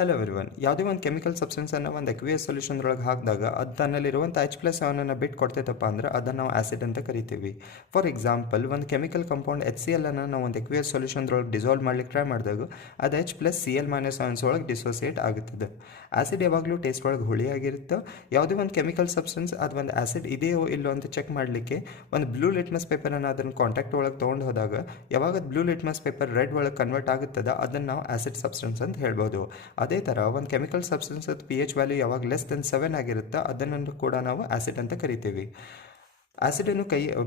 Hello everyone. ಯಾವುದೇ ಒಂದು chemical ಸಬ್ಸ್ಟೆನ್ಸನ್ನು ಒಂದು ಎಕ್ವಿಯಸ್ ಸೊಲ್ಯೂಷನ್ದೊಳಗೆ ಹಾಕಿದಾಗ ಅದು ತನ್ನಲ್ಲಿರುವಂಥ H+7 ಬಿಟ್ಟು ಕೊಡ್ತೈತಪ್ಪ ಅಂದ್ರೆ ಅದನ್ನು ನಾವು ಆ್ಯಸಿಡ್ ಅಂತ ಕರಿತೀವಿ. ಫಾರ್ ಎಕ್ಸಾಂಪಲ್, ಒಂದು ಕೆಮಿಕಲ್ ಕಂಪೌಂಡ್ HCl ಅನ್ನು ನಾವು ಒಂದು ಎಕ್ವಿಯಸ್ ಸೊಲ್ಯೂಷನ್ದೊಳಗೆ ಡಿಸಾಲ್ವ್ ಮಾಡ್ಲಿಕ್ಕೆ ಟ್ರೈ ಮಾಡಿದಾಗ ಅದು H+Cl- ಒಳಗೆ ಡಿಸೋಸಿಯೇಟ್ ಆಗುತ್ತದೆ. ಆ್ಯಸಿಡ್ ಯಾವಾಗಲೂ ಟೇಸ್ಟ್ ಒಳಗೆ ಹುಳಿಯಾಗಿರುತ್ತೆ. ಯಾವುದೇ ಒಂದು ಕೆಮಿಕಲ್ ಸಬ್ಸ್ಟೆನ್ಸ್ ಅದು ಒಂದು ಆ್ಯಸಿಡ್ ಇದೆಯೋ ಇಲ್ಲೋ ಅಂತ ಚೆಕ್ ಮಾಡಲಿಕ್ಕೆ ಒಂದು ಬ್ಲೂ ಲಿಟ್ಮಸ್ ಪೇಪರನ್ನು ಅದನ್ನು ಕಾಂಟ್ಯಾಕ್ಟ್ ಒಳಗೆ ತೊಗೊಂಡು ಹೋದಾಗ ಯಾವಾಗ ಬ್ಲೂ ಲಿಟ್ಮಸ್ ಪೇಪರ್ ರೆಡ್ ಒಳಗೆ ಕನ್ವರ್ಟ್ ಆಗುತ್ತದೆ ಅದನ್ನು ನಾವು ಆ್ಯಸಿಡ್ ಸಬ್ಸ್ಟೆನ್ಸ್ ಅಂತ ಹೇಳ್ಬೋದು. ಅದೇ ಥರ ಒಂದು ಕೆಮಿಕಲ್ ಸಬ್ಸ್ಟೆನ್ಸ್ pH ವ್ಯಾಲ್ಯೂ ಯಾವಾಗ ಲೆಸ್ ದೆನ್ 7 ಆಗಿರುತ್ತೆ ಅದನ್ನು ಕೂಡ ನಾವು ಆ್ಯಸಿಡ್ ಅಂತ ಕರಿತೀವಿ. ಆ್ಯಸಿಡನ್ನು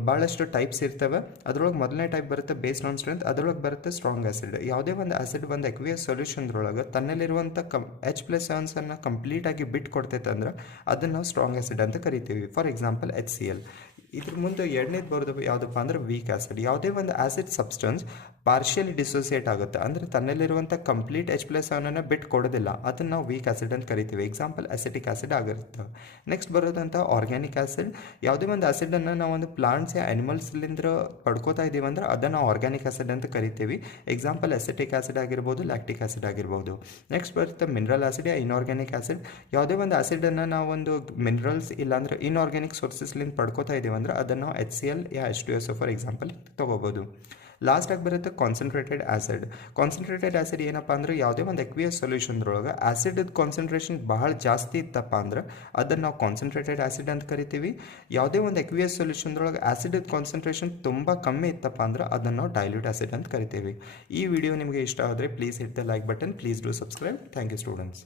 ಭಾಳಷ್ಟು ಟೈಪ್ಸ್ ಇರ್ತವೆ. ಅದರೊಳಗೆ ಮೊದಲನೇ ಟೈಪ್ ಬರುತ್ತೆ ಬೇಸ್ಡ್ ಆನ್ ಸ್ಟ್ರೆಂತ್, ಅದರೊಳಗೆ ಬರುತ್ತೆ ಸ್ಟ್ರಾಂಗ್ ಆ್ಯಸಿಡ್. ಯಾವುದೇ ಒಂದು ಆ್ಯಸಿಡ್ ಒಂದು ಎಕ್ವಿಯಸ್ ಸೊಲ್ಯೂಷನ್ದೊಳಗೆ ತನ್ನಲ್ಲಿರುವಂಥ H+7 ಕಂಪ್ಲೀಟಾಗಿ ಬಿಟ್ಟು ಕೊಡ್ತೈತೆ ಅಂದ್ರೆ ಅದನ್ನು ನಾವು ಸ್ಟ್ರಾಂಗ್ ಆ್ಯಸಿಡ್ ಅಂತ ಕರಿತೀವಿ. For example HCl. ಇದ್ರ ಮುಂದೆ ಎರಡನೇದು ಬರೋದು ಯಾವುದಪ್ಪ ಅಂದ್ರೆ ವೀಕ್ ಆ್ಯಸಿಡ್. ಯಾವುದೇ ಒಂದು ಆ್ಯಸಿಡ್ ಸಬ್ಸ್ಟೆನ್ಸ್ ಪಾರ್ಷಿಯಲಿ ಡಿಸೋಸಿಯೇಟ್ ಆಗುತ್ತೆ ಅಂದರೆ ತನ್ನಲ್ಲಿರುವಂಥ ಕಂಪ್ಲೀಟ್ H+7 ಬಿಟ್ಟು ಕೊಡೋದಿಲ್ಲ, ಅದನ್ನು ನಾವು ವೀಕ್ ಆ್ಯಸಿಡ್ ಅಂತ ಕರಿತೀವಿ. ಎಕ್ಸಾಂಪಲ್ ಅಸಿಟಿಕ್ ಆ್ಯಸಿಡ್ ಆಗಿರುತ್ತೆ. ನೆಕ್ಸ್ಟ್ ಬರೋದಂಥ ಆರ್ಗ್ಯಾನಿಕ್ ಆ್ಯಸಿಡ್. ಯಾವುದೇ ಒಂದು ಆ್ಯಸಿಡನ್ನು ನಾವು ಒಂದು ಪ್ಲಾಂಟ್ಸ್ ಆ್ಯನಿಮಲ್ಸ್ಲಿಂದ ಪಡ್ಕೋತಾ ಇದ್ದೀವಿ ಅಂದ್ರೆ ಅದನ್ನು ಆರ್ಗ್ಯಾನಿಕ್ ಆ್ಯಸಿಡ್ ಅಂತ ಕರಿತೀವಿ. ಎಕ್ಸಾಂಪಲ್ ಅಸಿಟಿಕ್ ಆ್ಯಸಿಡ್ ಆಗಿರ್ಬೋದು, ಲ್ಯಾಕ್ಟಿಕ್ ಆ್ಯಸಿಡ್ ಆಗಿರ್ಬೋದು. ನೆಕ್ಸ್ಟ್ ಬರುತ್ತೆ ಮಿನರಲ್ ಆ್ಯಸಿಡ್ ಯಾ ಇನ್ಆರ್ಗ್ಯಾನಿಕ್ ಆ್ಯಸಿಡ್. ಯಾವುದೇ ಒಂದು ಆ್ಯಸಿಡನ್ನು ನಾವು ಒಂದು ಮಿನರಲ್ಸ್ ಇಲ್ಲಾಂದ್ರೆ ಇನ್ಆರ್ಗ್ಯಾನಿಕ್ ಸೋರ್ಸಸ್ಲಿಂದ ಪಡ್ಕೋತಾ ಇದ್ದೀವಿ ಅಂದ್ರೆ ಅದನ್ನು HCl yeah H2SO for example ತೊಗೋಬೋದು. ಲಾಸ್ಟಾಗಿ ಬರುತ್ತೆ ಕಾನ್ಸಂಟ್ರೇಟೆಡ್ ಆ್ಯಸಿಡ್. ಕಾನ್ಸಂಟ್ರೇಟೆಡ್ ಆ್ಯಸಿಡ್ ಏನಪ್ಪ ಅಂದ್ರೆ ಯಾವುದೇ ಒಂದು ಎಕ್ವಿಯಸ್ ಸೊಲ್ಯೂಷನ್ದೊಳಗೆ ಆ್ಯಸಿಡ್ ಕಾನ್ಸಂಟ್ರೇಷನ್ ಬಹಳ ಜಾಸ್ತಿ ಇತ್ತಪ್ಪ ಅಂದ್ರೆ ಅದನ್ನು ನಾವು ಕಾನ್ಸಂಟ್ರೇಟೆಡ್ ಆ್ಯಸಿಡ್ ಅಂತ ಕರಿತೀವಿ. ಯಾವುದೇ ಒಂದು ಎಕ್ವಿಯಸ್ ಸೊಲ್ಯೂಷನ್ದೊಳಗೆ ಆ್ಯಸಿಡ್ ಕಾನ್ಸಂಟ್ರೇಷನ್ ತುಂಬ ಕಮ್ಮಿ ಇತ್ತಪ್ಪ ಅಂದ್ರೆ ಅದನ್ನು ನಾವು ಡೈಲ್ಯೂಟ್ ಆ್ಯಸಿಡ್ ಅಂತ ಕರಿತೀವಿ. ಈ ವಿಡಿಯೋ ನಿಮಗೆ ಇಷ್ಟ ಆದರೆ please hit the like button, please do subscribe. Thank you students.